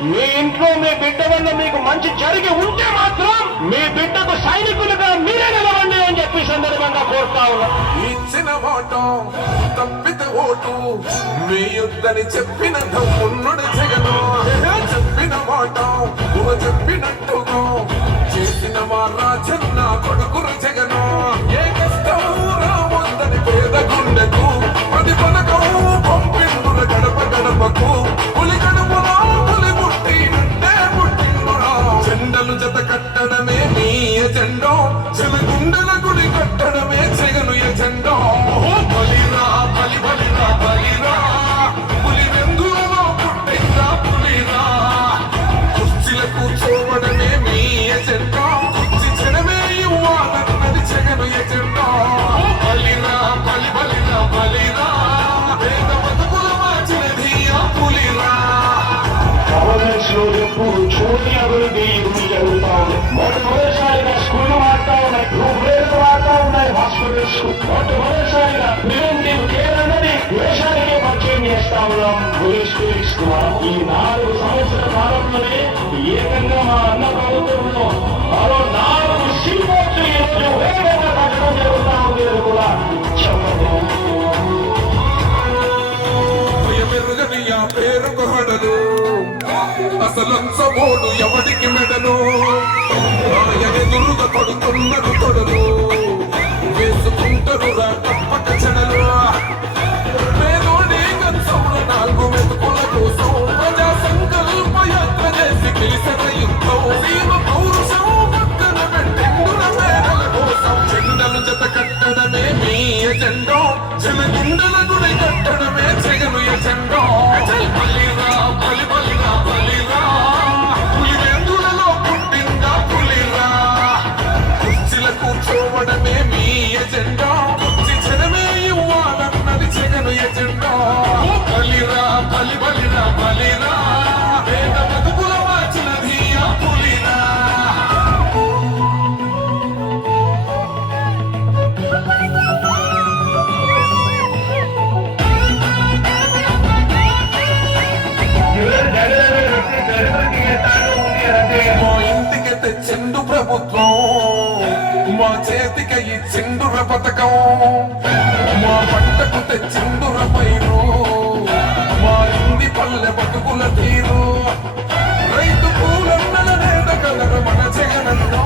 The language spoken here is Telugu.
మీ ఇంట్లో మీ బిడ్డ వల్ల మీకు మంచి జరిగి ఉంటే మాత్రం మీ బిడ్డకు సైనికులుగా మీరే నిలవండి అని చెప్పి సందర్భంగా కోరుతా ఉన్నా. ఇచ్చిన మాట తప్పితే ఓటు మీ యుద్ధని చెప్పిన ఉన్నడు జగను. చెప్పిన మాట చెప్పినట్టుగా చేసిన మా రాజన్న కొడుకురు జగను. ఏ కష్టం రావద్దని పేద గుండెకు పది పలకం పంపిండుల గడప గడపకు పులి గడపలో పులి పుట్టినంటే పుట్టిండురా. జెండలు జత కట్టడమే మీ ఎజెండో చెలగుండల గుడి కట్టడమే జగను ఎజెండో. బలిరా బలి బలిరా బలిరా పులి వెందులలో పుట్టిందా పులిరా. కుర్చీల కూర్చోవడమే మీ ఎజెండో కుర్చీ చెడమే ఇవ్వాలన్నది జగను ఎజెండో. బలిరా బలి బలిరా బలిరా పేద బతుకుల మార్చినది ఆ పులిరా. గవర్నెన్స్ లో ఎప్పుడు చూడని అభివృద్ధి జరుగుతా ఉంది. మొట్టమొదటిసారిగా స్కూల్ వాడుతా ఉన్నాయి, రూపురేఖలు వాడుతా ఉన్నాయి, హాస్పిటల్స్ మొట్టమొదటిసారిగా ప్రివెంటివ్ కేర్ అన్నది దేశానికి పరిచయం చేస్తా ఉన్నాం. పోలీస్ ఈ 4 సంవత్సరాల కాలంలోనే ఏకంగా మా అన్న ప్రభుత్వంలో మరో 4 సీపోర్ట్లు ఈరోజు వేగంగా కట్టడం జరుగుతా ఉంది అని కూడా చెప్పడం. పేరుకు హడలు అసలంచబోడు ఎవడికి మెడలు. ఎదురుగా పడుతున్నారు కొడలు వేసుకుంటారు తప్పక చెడలు. పేదోడి కంచంలో 4 మెతుకుల కోసం ప్రజా సంకల్ప యాత్ర చేసి గెలిసిన యుద్ధం. సీమ పౌరుషం పక్కన పెట్టిండుల పేదల కోసం. జెండలు జత కట్టడమే మీ ఎజెండో చెలగుండల గుడి కట్టడమే జగను ఎజెండో. బలిరా బలి బలిరా బలిరా పులి వెందులలో పుట్టిందా పులిరా. కుర్చీల కూర్చోవడమే మీ ఎజెండో కుర్చీ చెడమే ఇవ్వాలన్నది జగను ఎజెండో. బలిరా బలి బలిరా బలిరా పేద బతుకుల మార్చినది ఆ పులిరా. మా ఇంటికి తెచ్చిండు ప్రభుత్వం మా చేతికి ఇచ్చిండుర పథకం. మా పంటకు తెచ్చిండుర పైరు మారింది పల్లె బతుకుల తీరు. రైతు పూలన్నల నేత కలర మన జగనన్నో.